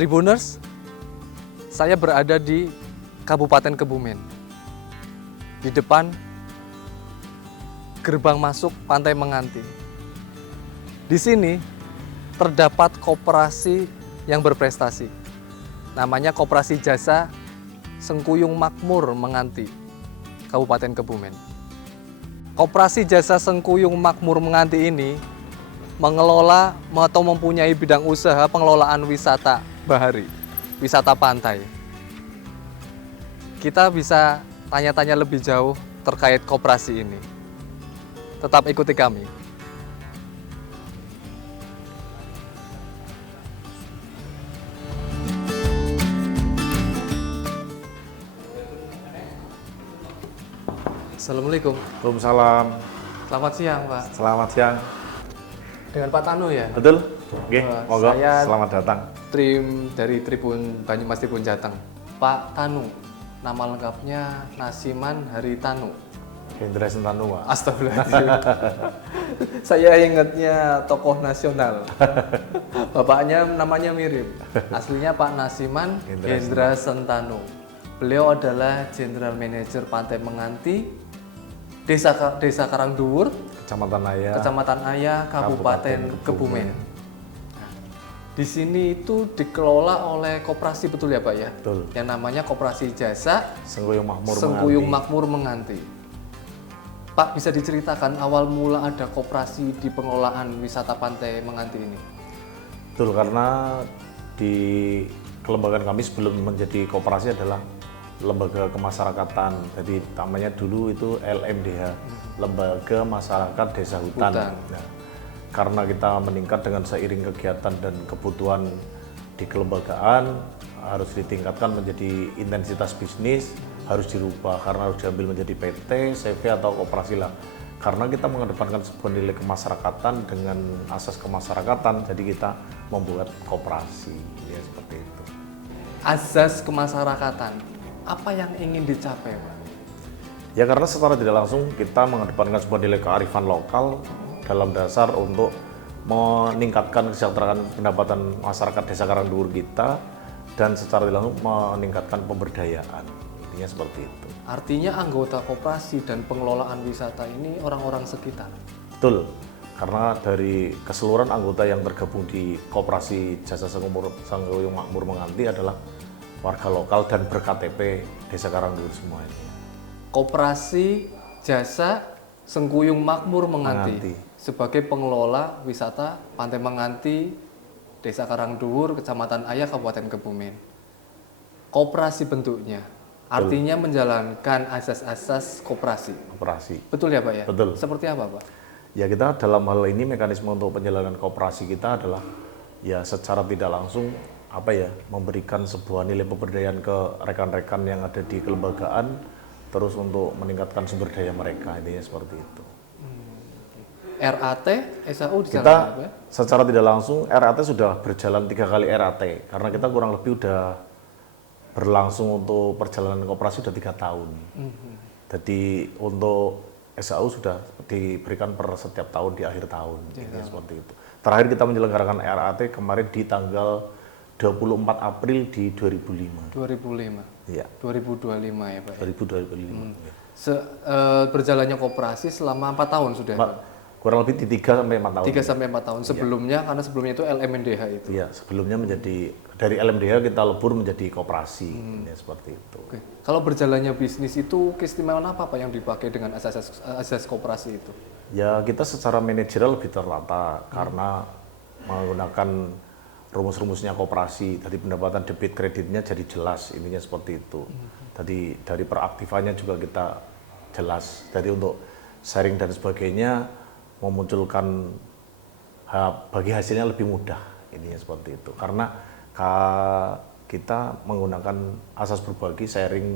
Tribuners, saya berada di Kabupaten Kebumen. Di depan gerbang masuk Pantai Menganti. Di sini terdapat koperasi yang berprestasi. Namanya Koperasi Jasa Sengkuyung Makmur Menganti, Kabupaten Kebumen. Koperasi Jasa Sengkuyung Makmur Menganti ini mengelola atau mempunyai bidang usaha pengelolaan wisata bahari, wisata pantai. Kita bisa tanya-tanya lebih jauh terkait koperasi ini. Tetap ikuti kami. Assalamualaikum. Waalaikumsalam. Selamat siang, Pak. Selamat siang. Dengan Pak Tanu ya? Betul? Oke, monggo. Saya Selamat datang. dari Tribun Banyumas Tribun Jateng. Pak Tanu, nama lengkapnya Nasiman Haritanu. Hendra Sentanu, Pak. Astagfirullahaladzim. Saya ingatnya tokoh nasional. Bapaknya namanya mirip. Aslinya Pak Nasiman Hendra Sentanu. Beliau adalah General Manager Pantai Menganti, Desa Karangduwur, Kecamatan Aya, Kabupaten Kebumen. Nah, di sini itu dikelola oleh koperasi, betul ya Pak ya? Betul. Yang namanya Koperasi Jasa Sengkuyung Makmur Menganti. Pak, bisa diceritakan awal mula ada koperasi di pengelolaan wisata Pantai Menganti ini? Betul, karena di kelembagaan kami sebelum menjadi koperasi adalah lembaga kemasyarakatan. Jadi namanya dulu itu LMDH, Lembaga Masyarakat Desa Hutan. Nah, karena kita meningkat dengan seiring kegiatan dan kebutuhan di kelembagaan, harus ditingkatkan menjadi intensitas bisnis, harus dirubah karena harus diambil menjadi PT, CV atau koperasi lah. Karena kita mengedepankan sebuah nilai kemasyarakatan dengan asas kemasyarakatan, jadi kita membuat koperasi, ya seperti itu. Azas kemasyarakatan, apa yang ingin dicapai, Pak? Ya karena secara tidak langsung kita mengedepankan sebuah nilai kearifan lokal dalam dasar untuk meningkatkan kesejahteraan pendapatan masyarakat Desa Karangduwur kita dan secara tidak langsung meningkatkan pemberdayaan. Intinya seperti itu. Artinya anggota koperasi dan pengelolaan wisata ini orang-orang sekitar? Betul, karena dari keseluruhan anggota yang tergabung di Koperasi Jasa Sengkuyung Makmur Menganti adalah warga lokal dan ber-KTP Desa Karangduwur semua ini. Koperasi Jasa Sengkuyung Makmur Menganti sebagai pengelola wisata Pantai Menganti, Desa Karangduwur, Kecamatan Aya, Kabupaten Kebumen. Koperasi bentuknya, artinya menjalankan asas-asas koperasi. Betul ya Pak ya? Betul. Seperti apa Pak? Ya kita dalam hal ini mekanisme untuk penjalanan koperasi kita adalah ya secara tidak langsung memberikan sebuah nilai pemberdayaan ke rekan-rekan yang ada di kelembagaan, terus untuk meningkatkan sumber daya mereka, intinya seperti itu. RAT, SAU di Kita sana, secara tidak langsung RAT sudah berjalan 3 kali RAT, karena kita kurang lebih udah berlangsung untuk perjalanan koperasi sudah 3 tahun. Jadi untuk SAU sudah diberikan per setiap tahun di akhir tahun, intinya seperti itu. Terakhir kita menyelenggarakan RAT kemarin di tanggal 24 April di 2005. 2005? Iya. 2025 ya Pak? 2025. Berjalannya koperasi selama 4 tahun sudah? Kurang lebih di 3-4 tahun. 3-4 tahun. Sebelumnya, karena sebelumnya itu LMNDH itu? Iya, sebelumnya menjadi, dari LMDH kita lebur menjadi koperasi, ya, seperti itu. Oke. Kalau berjalannya bisnis itu, keistimewaan apa Pak yang dipakai dengan asas koperasi itu? Ya, kita secara manajerial lebih tertata, karena menggunakan rumus-rumusnya koperasi, tadi pendapatan debit kreditnya jadi jelas, intinya seperti itu. Tadi dari peraktifannya juga kita jelas. Jadi untuk sharing dan sebagainya memunculkan bagi hasilnya lebih mudah, intinya seperti itu. Karena kita menggunakan asas berbagi, sharing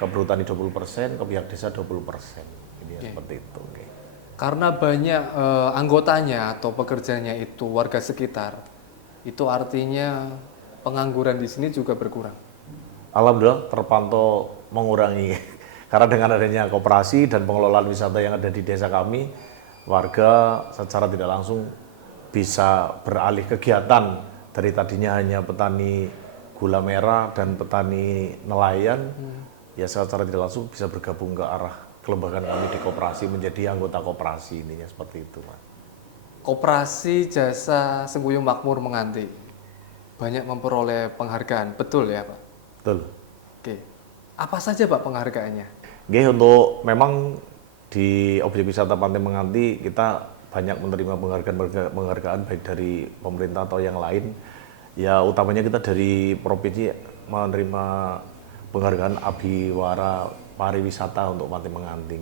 ke perhutani 20%, ke pihak desa 20%, intinya seperti itu. Karena banyak anggotanya atau pekerjanya itu warga sekitar, itu artinya pengangguran di sini juga berkurang. Alhamdulillah terpantau mengurangi. Karena dengan adanya koperasi dan pengelolaan wisata yang ada di desa kami, warga secara tidak langsung bisa beralih kegiatan dari tadinya hanya petani gula merah dan petani nelayan, ya secara tidak langsung bisa bergabung ke arah kelembagaan kami di koperasi, menjadi anggota koperasi, intinya seperti itu, Pak. Koperasi Jasa Sengkuyung Makmur Menganti banyak memperoleh penghargaan, betul ya Pak? Betul. Oke, apa saja Pak penghargaannya? Oke, untuk memang di objek wisata Pantai Menganti kita banyak menerima penghargaan baik dari pemerintah atau yang lain. Ya utamanya kita dari provinsi menerima penghargaan Abiwara Pariwisata untuk Pantai Menganti.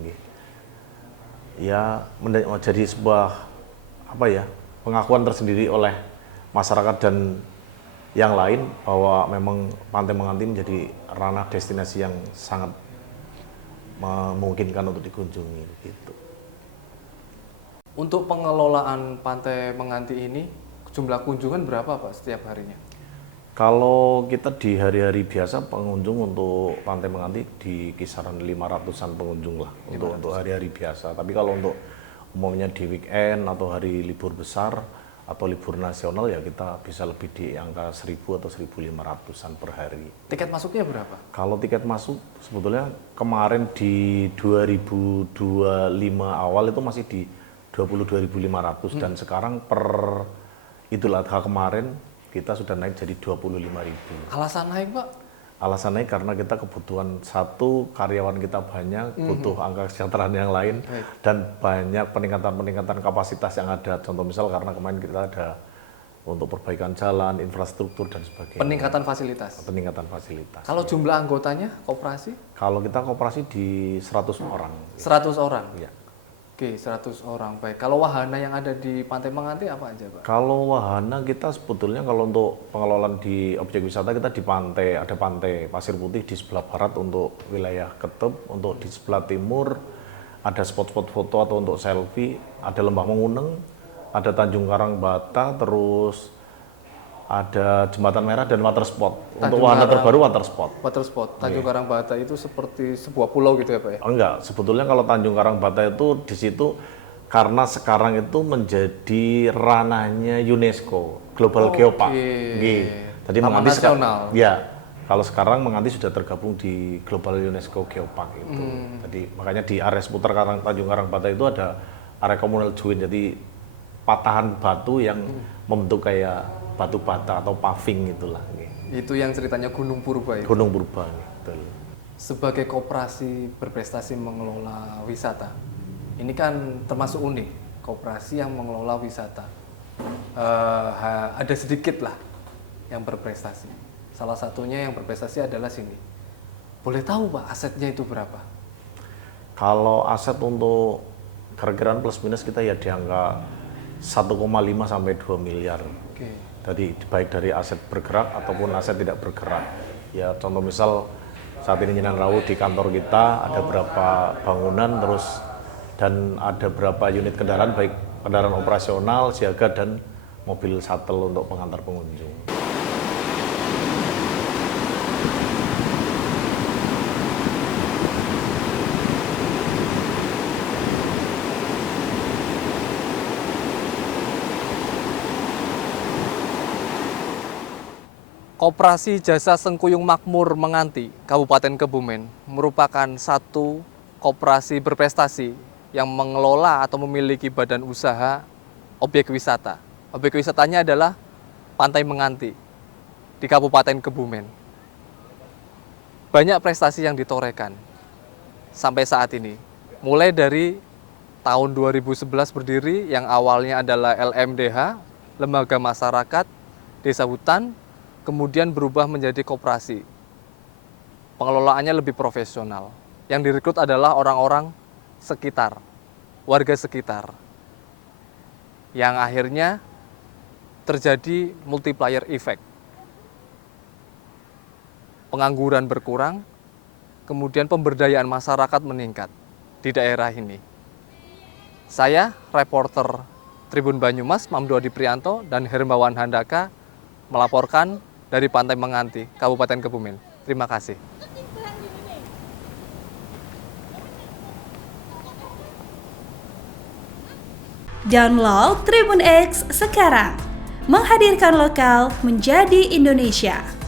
Ya menjadi sebuah pengakuan tersendiri oleh masyarakat dan yang lain bahwa memang Pantai Menganti menjadi ranah destinasi yang sangat memungkinkan untuk dikunjungi gitu. Untuk pengelolaan Pantai Menganti ini, jumlah kunjungan berapa Pak setiap harinya? Kalau kita di hari-hari biasa pengunjung untuk Pantai Menganti di kisaran 500-an pengunjung lah untuk hari-hari biasa. Tapi kalau untuk umumnya di weekend atau hari libur besar atau libur nasional ya kita bisa lebih di angka 1000 atau 1500-an per hari. Tiket masuknya berapa? Kalau tiket masuk sebetulnya kemarin di 2025 awal itu masih di 22.500 dan sekarang per Idul Adha kemarin kita sudah naik jadi 25.000. Alasan naik Pak? Alasan naik karena kita kebutuhan satu, karyawan kita banyak, butuh angka kesejahteraan yang lain, dan banyak peningkatan kapasitas yang ada. Contoh misal karena kemarin kita ada untuk perbaikan jalan, infrastruktur dan sebagainya. Peningkatan fasilitas? Peningkatan fasilitas. Kalau jumlah anggotanya koperasi? Kalau kita koperasi di 100 orang. 100 orang? Ya. Oke, 100 orang. Baik. Kalau wahana yang ada di Pantai Menganti apa aja, Pak? Kalau wahana kita sebetulnya kalau untuk pengelolaan di objek wisata kita di pantai, ada pantai Pasir Putih di sebelah barat untuk wilayah Ketep, untuk di sebelah timur ada spot-spot foto atau untuk selfie, ada Lembah Menguneng, ada Tanjung Karang Bata, terus ada Jembatan Merah dan water spot. Untuk wahana terbaru water spot. Water spot. Tanjung Karang Bata itu seperti sebuah pulau gitu ya, Pak ya? Enggak, sebetulnya kalau Tanjung Karang Bata itu di situ karena sekarang itu menjadi ranahnya UNESCO, Global Geopark. Jadi Taman Menganti nasional. Ya, kalau sekarang Menganti sudah tergabung di Global UNESCO Geopark itu. Jadi makanya di area seputar Tanjung Karang Bata itu ada area communal joint, jadi patahan batu yang membentuk kayak batu bata atau paving itulah. Itu yang ceritanya Gunung Purba itu. Gunung Purba. Betul. Sebagai koperasi berprestasi mengelola wisata, ini kan termasuk unik, koperasi yang mengelola wisata. Ada sedikit lah yang berprestasi. Salah satunya yang berprestasi adalah sini. Boleh tahu Pak asetnya itu berapa? Kalau aset untuk kira-kiraan plus minus kita ya di angka 1,5 sampai 2 miliar. Oke. Jadi baik dari aset bergerak ataupun aset tidak bergerak. Ya contoh misal saat ini Nyinan Rawu di kantor kita ada berapa bangunan terus dan ada berapa unit kendaraan baik kendaraan operasional, siaga dan mobil shuttle untuk pengantar pengunjung. Koperasi Jasa Sengkuyung Makmur Menganti, Kabupaten Kebumen, merupakan satu koperasi berprestasi yang mengelola atau memiliki badan usaha objek wisata. Objek wisatanya adalah Pantai Menganti di Kabupaten Kebumen. Banyak prestasi yang ditorehkan sampai saat ini. Mulai dari tahun 2011 berdiri yang awalnya adalah LMDH, Lembaga Masyarakat Desa Hutan, kemudian berubah menjadi koperasi. Pengelolaannya lebih profesional. Yang direkrut adalah orang-orang sekitar, warga sekitar. Yang akhirnya terjadi multiplier effect. Pengangguran berkurang, kemudian pemberdayaan masyarakat meningkat di daerah ini. Saya, reporter Tribun Banyumas, Mamdu Adi Prianto, dan Hermawan Handaka melaporkan dari Pantai Menganti, Kabupaten Kebumen. Terima kasih. Download Tribun X sekarang, menghadirkan lokal menjadi Indonesia.